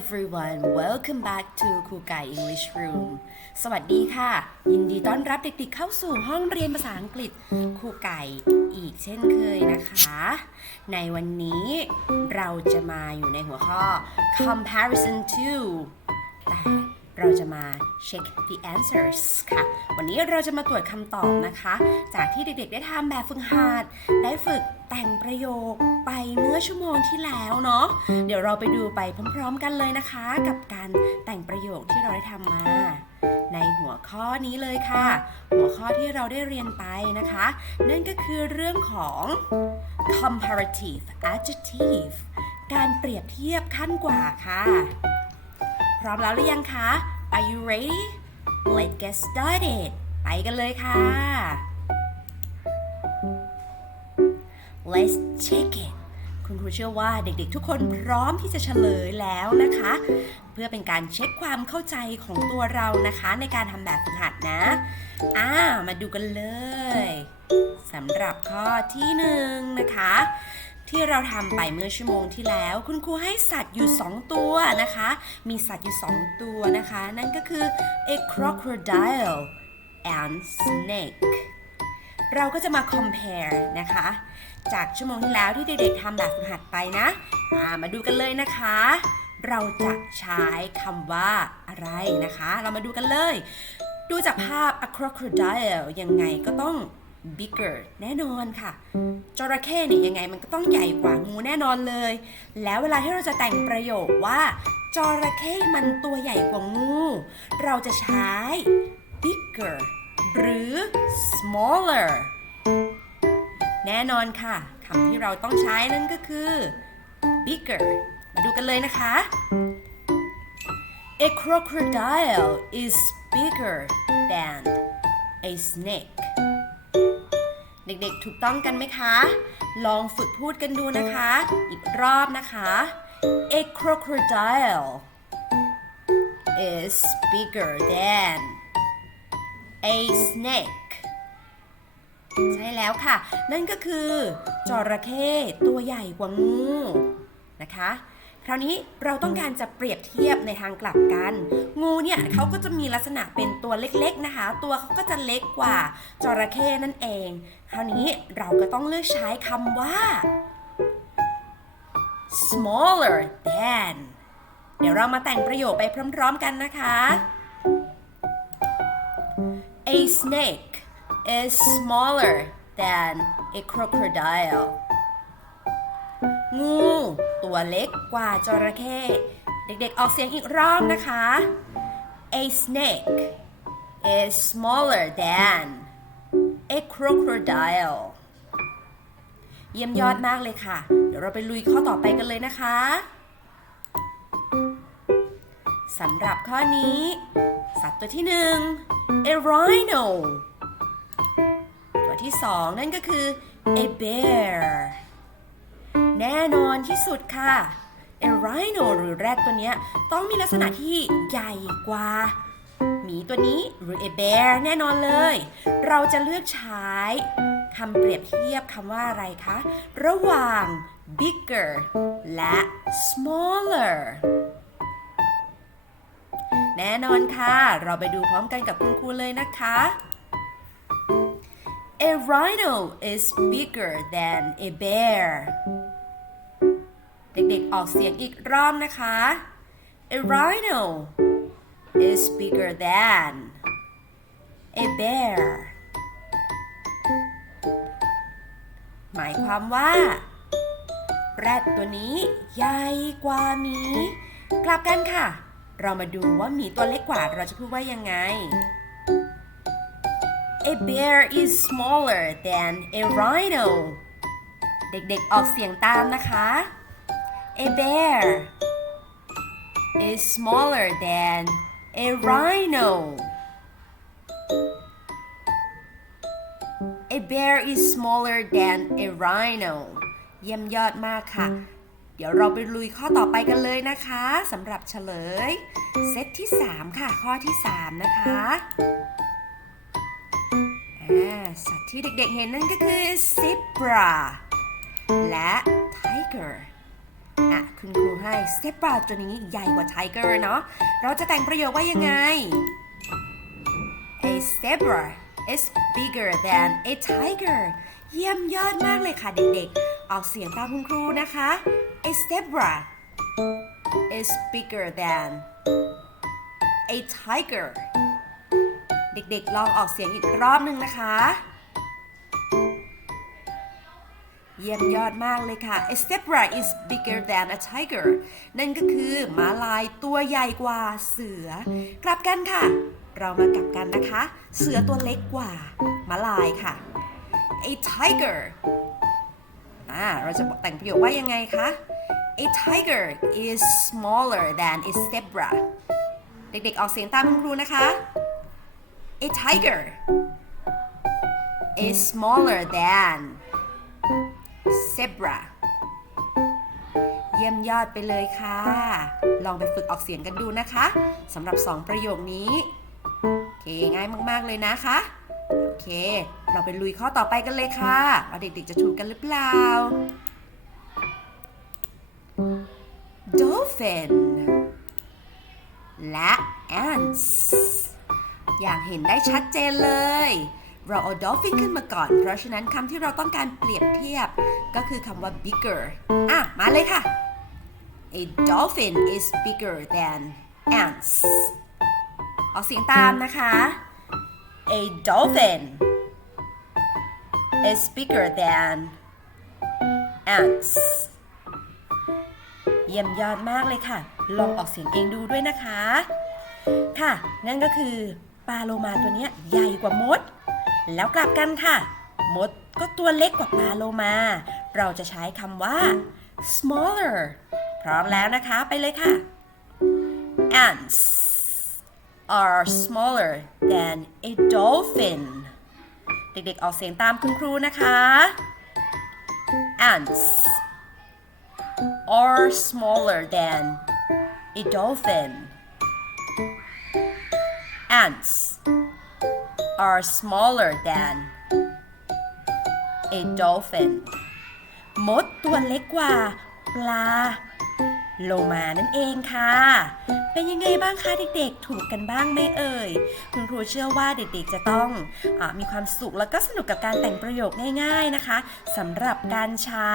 everyone welcome back to ครูไก่ English Room สวัสดีค่ะ ยินดีต้อนรับเด็กๆเข้าสู่ห้องเรียนภาษาอังกฤษครูไก่อีกเช่นเคยนะคะ ในวันนี้เราจะมาอยู่ในหัวข้อ comparison to แต่ เราจะมาเช็ค the answers ค่ะ วันนี้เราจะมาตรวจคำตอบนะคะ จากที่เด็กๆ ได้ทำแบบฝึกหัด ได้ฝึกแต่งประโยคไปเมื่อชั่วโมงที่แล้วเนาะ เดี๋ยวเราไปดูไปพร้อมๆกันเลยนะคะ กับการแต่งประโยคที่เราได้ทำมา ในหัวข้อนี้เลยค่ะ หัวข้อที่เราได้เรียนไปนะคะ นั่นก็คือเรื่องของ comparative adjective การเปรียบเทียบขั้นกว่าค่ะ ร้อมแล้วหรือยังคะ Are you ready? Let's get started ไปกันเลยค่ะ Let's check it คุณครูเชื่อว่าเด็กๆทุกคนพร้อมที่จะเฉลยแล้วนะคะ เพื่อเป็นการเช็คความเข้าใจของตัวเรานะคะ ในการทำแบบฝึกหัดนะ อ่า มาดูกันเลยสำหรับข้อที่หนึ่งนะคะ ที่เราทำไปเมื่อชั่วโมงที่แล้ว คุณครูให้สัตว์อยู่ 2 ตัวนะคะ มีสัตว์อยู่ 2 ตัวนะคะ นั่นก็คือ a crocodile and snake เราก็จะมา compare นะคะ จากชั่วโมงที่แล้วที่เด็กๆทำแบบฝึกหัดไปนะอ่ามาดูกันเลยนะคะ เราจะใช้คำว่าอะไรนะคะ เรามาดูกันเลย ดูจากภาพ a crocodile ยังไงก็ต้อง bigger แน่นอนค่ะ จระเข้เนี่ยยังไงมันก็ต้องใหญ่กว่างูแน่นอนเลย แล้วเวลาที่เราจะแต่งประโยคว่า จระเข้มันตัวใหญ่กว่างู เราจะใช้ bigger หรือ smaller แน่นอนค่ะคำที่เราต้องใช้นั่นก็คือ bigger มาดูกันเลยนะคะ A crocodile is bigger than a snake เด็กๆ ถูกต้องกันไหมคะ ลองฝึกพูดกันดูนะคะ อีกรอบนะคะ A crocodile is bigger than a snake ใช่แล้วค่ะ นั่นก็คือจระเข้ตัวใหญ่กว่างูนะคะ คราวนี้เราต้องการจะเปรียบเทียบในทางกลับกัน งูเนี่ยเขาก็จะมีลักษณะเป็นตัวเล็กๆนะคะ ตัวเขาก็จะเล็กกว่าจระเข้นั่นเอง คราวนี้เราก็ต้องเลือกใช้คำว่า smaller than เดี๋ยวเรามาแต่งประโยคไปพร้อมๆกันนะคะ A snake is smaller than a crocodile งู ตัวเล็กกว่าจระเข้ เด็กๆออกเสียงอีกรอบนะคะ A snake is smaller than a crocodile เยี่ยมยอดมากเลยค่ะ เดี๋ยวเราไปลุยข้อต่อไปกันเลยนะคะสำหรับข้อนี้ สัตว์ตัวที่หนึ่ง a rhino ตัวที่สองนั่นก็คือ a bear แน่นอนที่สุดค่ะ a rhino หรือแรดตัวนี้ต้องมีลักษณะที่ใหญ่กว่าหมีตัวนี้หรือ a bear แน่นอนเลย เราจะเลือกใช้คำเปรียบเทียบคำว่าอะไรคะ ระหว่าง bigger และ smaller แน่นอนค่ะ เราไปดูพร้อมกันกับคุณครูเลยนะคะ A rhino is bigger than a bear เด็กๆออกเสียงอีกรอบนะคะ A rhino is bigger than a bear หมายความว่า แรดตัวนี้ใหญ่กว่าหมี กลับกันค่ะ เรามาดูว่าหมีตัวเล็กกว่าเราจะพูดว่ายังไง A bear is smaller than a rhino เด็กๆออกเสียงตามนะคะ A bear is smaller than a rhino A bear is smaller than a rhino เยี่ยมยอดมากค่ะ เดี๋ยวเราไปลุยข้อต่อไปกันเลยนะคะสำหรับเฉลย เซตที่ 3 ค่ะ ข้อที่ 3 นะคะสัตว์ที่เด็กๆเห็นนั่นก็คือ zebra และ tiger อะ คุณครูให้ zebra ตัวนี้ใหญ่กว่า tiger เนาะ เราจะแต่งประโยคว่ายังไง A zebra is bigger than a tiger เยี่ยมยอดมากเลยค่ะเด็กๆ ออกเสียงตามคุณครูนะคะ A zebra is bigger than a tiger เด็กๆ ลองออกเสียงอีกรอบหนึ่งนะคะ เยี่ยมยอดมากเลยค่ะ A zebra is bigger than a tiger นั่นก็คือม้าลายตัวใหญ่กว่าเสือ กลับกันค่ะ เรามากลับกันนะคะ เสือตัวเล็กกว่าม้าลายค่ะ A tiger อ่าเราจะบอกแต่งประโยคว่ายังไงคะ A tiger is smaller than a zebra เด็กๆ ออกเสียงตามคุณครูนะคะ A tiger is smaller than zebra เยี่ยมยอดไปเลยค่ะ ลองไปฝึกออกเสียงกันดูนะคะสำหรับ 2 ประโยคนี้ โอเค ง่ายมาก ๆ เลยนะคะ โอเค เราไปลุยข้อต่อไปกันเลยค่ะ ว่าเด็ก ๆ จะถูกกันหรือเปล่า dolphin และ ants อย่างเห็นได้ชัดเจนเลย เราเอา dolphin ขึ้นมาก่อน เพราะฉะนั้นคำที่เราต้องการเปรียบเทียบก็คือคำว่า bigger อะ มาเลยค่ะ A dolphin is bigger than ants ออกเสียงตามนะคะ A dolphin is bigger than ants เยี่ยมยอดมากเลยค่ะ ลองออกเสียงเองดูด้วยนะคะ ค่ะ นั่นก็คือปลาโลมาตัวนี้ใหญ่กว่ามด แล้วกลับกันค่ะ มดก็ตัวเล็กกว่าปลาโลมา เราจะใช้คำว่า smaller พร้อมแล้วนะคะไปเลยค่ะ ants are smaller than a dolphin เด็กๆ ออกเสียงตามคุณครูนะคะ ants are smaller than a dolphin. Ants are smaller than a dolphin. มดตัวเล็กกว่า ปลา โลมานั่นเองค่ะ เป็นยังไงบ้างคะเด็กๆ ถูกกันบ้างไหมเอ่ย คุณครูเชื่อว่าเด็กๆจะต้องอมีความสุขแล้วก็สนุกกับการแต่งประโยคง่ายๆนะคะสำหรับการใช้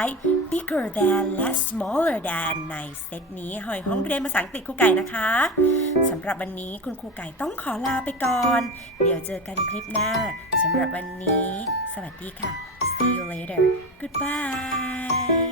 bigger than และ smaller than ในเซตนี้หอยห้องเรียนภาษาอังกฤษครูไก่นะคะสำหรับวันนี้คุณครูไก่ต้องขอลาไปก่อน เดี๋ยวเจอกันคลิปหน้าสำหรับวันนี้ สวัสดีค่ะ see you later goodbye